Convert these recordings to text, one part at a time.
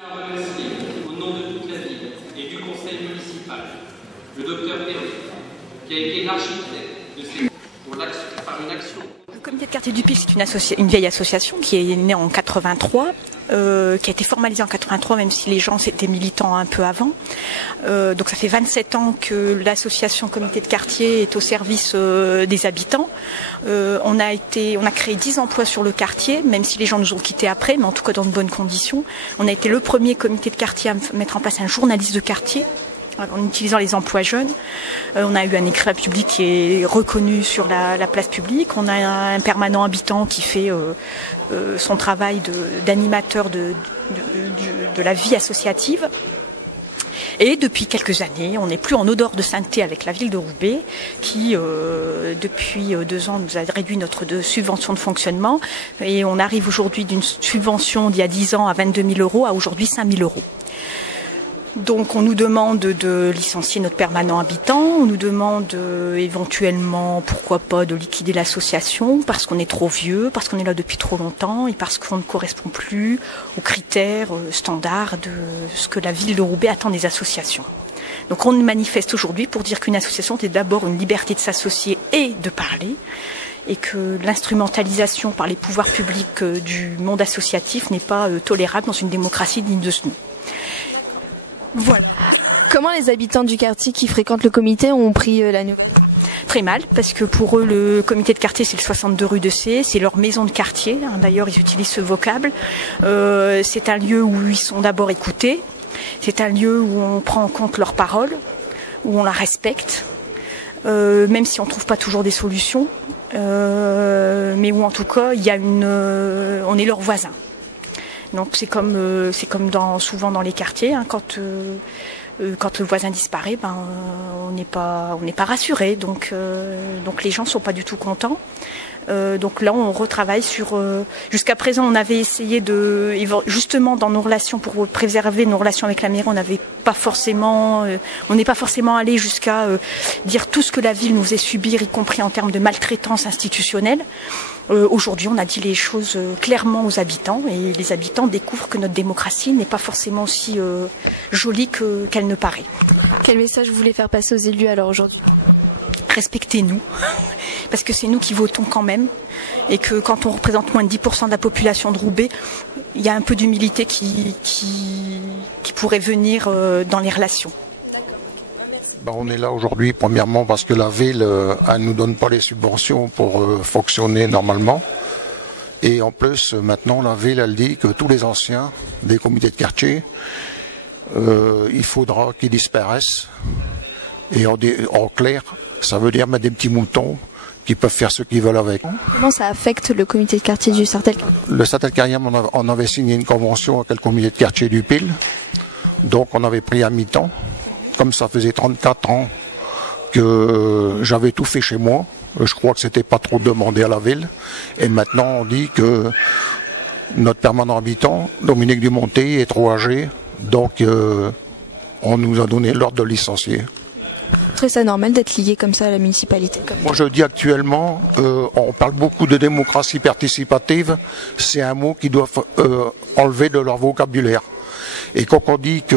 À remercier, au nom de toute la ville et du conseil municipal, le docteur Perret, qui a été l'architecte de ces par une action. Le comité de quartier du Pil, c'est une vieille association qui est née en 83, qui a été formalisée en 83, même si les gens étaient militants un peu avant. Donc ça fait 27 ans que l'association comité de quartier est au service des habitants. On a créé 10 emplois sur le quartier, même si les gens nous ont quittés après, mais en tout cas dans de bonnes conditions. On a été le premier comité de quartier à mettre en place un journaliste de quartier, en utilisant les emplois jeunes. On a eu un écrivain public qui est reconnu sur la place publique. On a un permanent habitant qui fait son travail d'animateur de la vie associative. Et depuis quelques années, on n'est plus en odeur de sainteté avec la ville de Roubaix, qui depuis 2 ans nous a réduit notre subvention de fonctionnement. Et on arrive aujourd'hui d'une subvention d'il y a 10 ans à 22 000 € à aujourd'hui 5 000 €. Donc on nous demande de licencier notre permanent habitant, on nous demande éventuellement, pourquoi pas, de liquider l'association parce qu'on est trop vieux, parce qu'on est là depuis trop longtemps et parce qu'on ne correspond plus aux critères standards de ce que la ville de Roubaix attend des associations. Donc on manifeste aujourd'hui pour dire qu'une association c'est d'abord une liberté de s'associer et de parler, et que l'instrumentalisation par les pouvoirs publics du monde associatif n'est pas tolérable dans une démocratie digne de ce nom. Voilà. Comment les habitants du quartier qui fréquentent le comité ont pris la nouvelle? Très mal, parce que pour eux, le comité de quartier, c'est le 62 rue de C, c'est leur maison de quartier. D'ailleurs, ils utilisent ce vocable. C'est un lieu où ils sont d'abord écoutés. C'est un lieu où on prend en compte leurs paroles, où on la respecte, même si on ne trouve pas toujours des solutions. Mais où, en tout cas, on est leurs voisins. Donc c'est comme souvent dans les quartiers, hein, quand le voisin disparaît, on n'est pas rassuré. Donc les gens sont pas du tout contents. Donc là on retravaille sur. Jusqu'à présent on avait essayé justement dans nos relations, pour préserver nos relations avec la mairie, on n'est pas forcément allé jusqu'à dire tout ce que la ville nous faisait subir, y compris en termes de maltraitance institutionnelle. Aujourd'hui, on a dit les choses clairement aux habitants et les habitants découvrent que notre démocratie n'est pas forcément aussi jolie qu'elle ne paraît. Quel message vous voulez faire passer aux élus alors aujourd'hui? Respectez-nous, parce que c'est nous qui votons quand même, et que quand on représente moins de 10% de la population de Roubaix, il y a un peu d'humilité qui pourrait venir dans les relations. On est là aujourd'hui, premièrement, parce que la ville ne nous donne pas les subventions pour fonctionner normalement. Et en plus, maintenant, la ville, elle dit que tous les anciens des comités de quartier, il faudra qu'ils disparaissent. Et en clair, ça veut dire mettre des petits moutons qui peuvent faire ce qu'ils veulent avec. Comment ça affecte le comité de quartier du Sartèque? Le Sartèque-Carrière, on avait signé une convention avec le comité de quartier du Pil. Donc on avait pris à mi-temps. Comme ça faisait 34 ans que j'avais tout fait chez moi, je crois que c'était pas trop demandé à la ville. Et maintenant, on dit que notre permanent habitant, Dominique Dumonté, est trop âgé, donc on nous a donné l'ordre de licencier. Vous trouvez ça normal d'être lié comme ça à la municipalité? Moi, je dis actuellement, on parle beaucoup de démocratie participative, c'est un mot qu'ils doivent enlever de leur vocabulaire. Et quand on dit que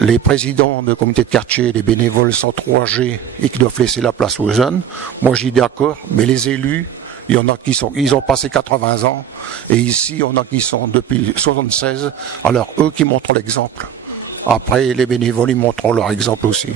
les présidents de comités de quartier, les bénévoles sont trop âgés et qui doivent laisser la place aux jeunes, moi j'y dis d'accord, mais les élus, il y en a ils ont passé 80 ans, et ici il y en a qui sont depuis 76, alors eux qui montrent l'exemple. Après les bénévoles, ils montrent leur exemple aussi.